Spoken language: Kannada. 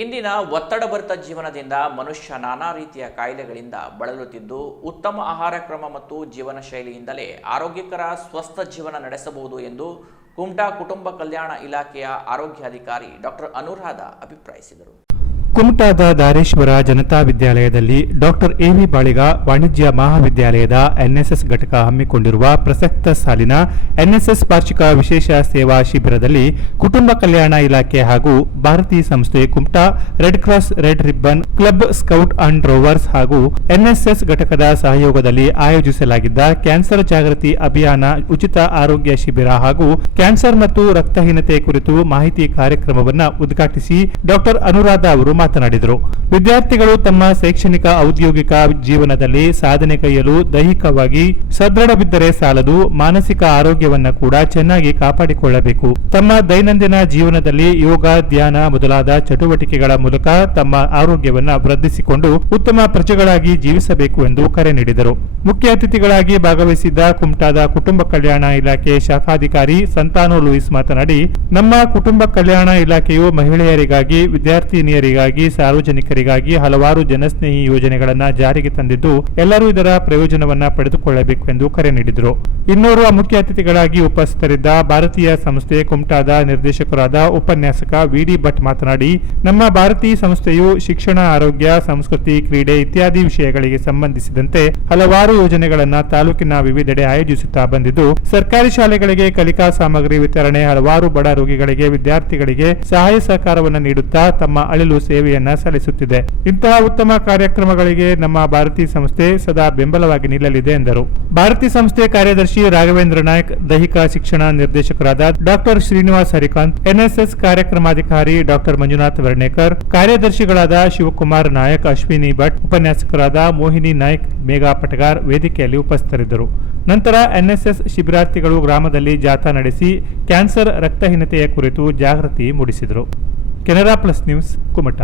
ಇಂದಿನ ಒತ್ತಡಭರಿತ ಜೀವನದಿಂದ ಮನುಷ್ಯ ನಾನಾ ರೀತಿಯ ಕಾಯಿಲೆಗಳಿಂದ ಬಳಲುತ್ತಿದ್ದು ಉತ್ತಮ ಆಹಾರ ಕ್ರಮ ಮತ್ತು ಜೀವನ ಶೈಲಿಯಿಂದಲೇ ಆರೋಗ್ಯಕರ, ಸ್ವಸ್ಥ ಜೀವನ ನಡೆಸಬಹುದು ಎಂದು ಕುಮಟಾ ಕುಟುಂಬ ಕಲ್ಯಾಣ ಇಲಾಖೆಯ ಆರೋಗ್ಯಾಧಿಕಾರಿ ಡಾಕ್ಟರ್ ಅನುರಾಧ ಅಭಿಪ್ರಾಯಿಸಿದರು. ಕುಮಟಾದ ದಾರೇಶ್ವರ ಜನತಾ ವಿದ್ಯಾಲಯದಲ್ಲಿ ಡಾಕ್ಟರ್ ಎವಿ ಬಾಳಿಗ ವಾಣಿಜ್ಯ ಮಹಾವಿದ್ಯಾಲಯದ ಎನ್ಎಸ್ಎಸ್ ಘಟಕ ಹಮ್ಮಿಕೊಂಡಿರುವ ಪ್ರಸಕ್ತ ಸಾಲಿನ ಎನ್ಎಸ್ಎಸ್ ವಾರ್ಷಿಕ ವಿಶೇಷ ಸೇವಾ ಶಿಬಿರದಲ್ಲಿ ಕುಟುಂಬ ಕಲ್ಯಾಣ ಇಲಾಖೆ ಹಾಗೂ ಭಾರತೀಯ ಸಂಸ್ಥೆ Kumta, red cross, red ribbon, club scout and rovers ಹಾಗೂ ಎನ್ಎಸ್ಎಸ್ ಘಟಕದ ಸಹಯೋಗದಲ್ಲಿ ಆಯೋಜಿಸಲಾಗಿದ್ದ ಕ್ಯಾನ್ಸರ್ ಜಾಗೃತಿ ಅಭಿಯಾನ ಉಚಿತ ಆರೋಗ್ಯ ಶಿಬಿರ ಹಾಗೂ ಕ್ಯಾನ್ಸರ್ ಮತ್ತು ರಕ್ತಹೀನತೆ ಕುರಿತು ಮಾಹಿತಿ ಕಾರ್ಯಕ್ರಮವನ್ನು ಉದ್ಘಾಟಿಸಿ ಡಾಕ್ಟರ್ ಅನುರಾಧ ಅವರು ಮಾತನಾಡಿದರು. ವಿದ್ಯಾರ್ಥಿಗಳು ತಮ್ಮ ಶೈಕ್ಷಣಿಕ, ಔದ್ಯೋಗಿಕ ಜೀವನದಲ್ಲಿ ಸಾಧನೆ ಕೈಯಲು ದೈಹಿಕವಾಗಿ ಸದೃಢವಿದ್ದರೆ ಸಾಲದು, ಮಾನಸಿಕ ಆರೋಗ್ಯವನ್ನು ಕೂಡ ಚೆನ್ನಾಗಿ ಕಾಪಾಡಿಕೊಳ್ಳಬೇಕು. ತಮ್ಮ ದೈನಂದಿನ ಜೀವನದಲ್ಲಿ ಯೋಗ, ಧ್ಯಾನ ಮೊದಲಾದ ಚಟುವಟಿಕೆಗಳ ಮೂಲಕ ತಮ್ಮ ಆರೋಗ್ಯವನ್ನು ವೃದ್ಧಿಸಿಕೊಂಡು ಉತ್ತಮ ಪ್ರಜೆಗಳಾಗಿ ಜೀವಿಸಬೇಕು ಎಂದು ಕರೆ ನೀಡಿದರು. ಮುಖ್ಯ ಅತಿಥಿಗಳಾಗಿ ಭಾಗವಹಿಸಿದ್ದ ಕುಮಟಾದ ಕುಟುಂಬ ಕಲ್ಯಾಣ ಇಲಾಖೆ ಶಾಖಾಧಿಕಾರಿ ಸಂತಾನೋ ಲೂಯಿಸ್ ಮಾತನಾಡಿ, ನಮ್ಮ ಕುಟುಂಬ ಕಲ್ಯಾಣ ಇಲಾಖೆಯು ಮಹಿಳೆಯರಿಗಾಗಿ, ವಿದ್ಯಾರ್ಥಿನಿಯರಿಗಾಗಿ ಸಾರ್ವಜನಿಕರಿಗಾಗಿ ಹಲವಾರು ಜನಸ್ನೇಹಿ ಯೋಜನೆಗಳನ್ನು ಜಾರಿಗೆ ತಂದಿದ್ದು ಎಲ್ಲರೂ ಇದರ ಪ್ರಯೋಜನವನ್ನ ಪಡೆದುಕೊಳ್ಳಬೇಕು ಎಂದು ಕರೆ ನೀಡಿದರು. ಇನ್ನೋರ್ವ ಮುಖ್ಯ ಅತಿಥಿಗಳಾಗಿ ಉಪಸ್ಥಿತರಿದ್ದ ಭಾರತೀಯ ಸಂಸ್ಥೆ ಕುಮಟಾದ ನಿರ್ದೇಶಕರಾದ ಉಪನ್ಯಾಸಕ ವಿಡಿ ಭಟ್ ಮಾತನಾಡಿ, ನಮ್ಮ ಭಾರತೀಯ ಸಂಸ್ಥೆಯು ಶಿಕ್ಷಣ, ಆರೋಗ್ಯ, ಸಂಸ್ಕೃತಿ, ಕ್ರೀಡೆ ಇತ್ಯಾದಿ ವಿಷಯಗಳಿಗೆ ಸಂಬಂಧಿಸಿದಂತೆ ಹಲವಾರು ಯೋಜನೆಗಳನ್ನು ತಾಲೂಕಿನ ವಿವಿಧೆಡೆ ಆಯೋಜಿಸುತ್ತಾ ಬಂದಿದ್ದು, ಸರ್ಕಾರಿ ಶಾಲೆಗಳಿಗೆ ಕಲಿಕಾ ಸಾಮಗ್ರಿ ವಿತರಣೆ, ಹಲವಾರು ಬಡ ರೋಗಿಗಳಿಗೆ ವಿದ್ಯಾರ್ಥಿಗಳಿಗೆ ಸಹಾಯ ಸಹಕಾರವನ್ನು ನೀಡುತ್ತಾ ತಮ್ಮ ಅಳಿಲು ಸೇವೆಯನ್ನ ಸಲ್ಲಿಸುತ್ತಿದೆ. ಇಂತಹ ಉತ್ತಮ ಕಾರ್ಯಕ್ರಮಗಳಿಗೆ ನಮ್ಮ ಭಾರತೀಯ ಸಂಸ್ಥೆ ಸದಾ ಬೆಂಬಲವಾಗಿ ನಿಲ್ಲಲಿದೆ ಎಂದರು. ಭಾರತೀಯ ಸಂಸ್ಥೆ ಕಾರ್ಯದರ್ಶಿ ರಾಘವೇಂದ್ರ ನಾಯ್ಕ್, ದೈಹಿಕ ಶಿಕ್ಷಣ ನಿರ್ದೇಶಕರಾದ ಡಾಕ್ಟರ್ ಶ್ರೀನಿವಾಸ್ ಹರಿಕಾಂತ್, ಎನ್ಎಸ್ಎಸ್ ಕಾರ್ಯಕ್ರಮಾಧಿಕಾರಿ ಡಾಕ್ಟರ್ ಮಂಜುನಾಥ್ ವರ್ಣೇಕರ್, ಕಾರ್ಯದರ್ಶಿಗಳಾದ ಶಿವಕುಮಾರ್ ನಾಯಕ್, ಅಶ್ವಿನಿ ಭಟ್, ಉಪನ್ಯಾಸಕರಾದ ಮೋಹಿನಿ ನಾಯ್ಕ್, ಮೇಘಾ ಪಟಗಾರ್ ವೇದಿಕೆಯಲ್ಲಿ ಉಪಸ್ಥಿತರಿದ್ದರು. ನಂತರ ಎನ್ಎಸ್ಎಸ್ ಶಿಬಿರಾರ್ಥಿಗಳು ಗ್ರಾಮದಲ್ಲಿ ಜಾಥಾ ನಡೆಸಿ ಕ್ಯಾನ್ಸರ್, ರಕ್ತಹೀನತೆಯ ಕುರಿತು ಜಾಗೃತಿ ಮೂಡಿಸಿದರು. Kannada plus news Kumta.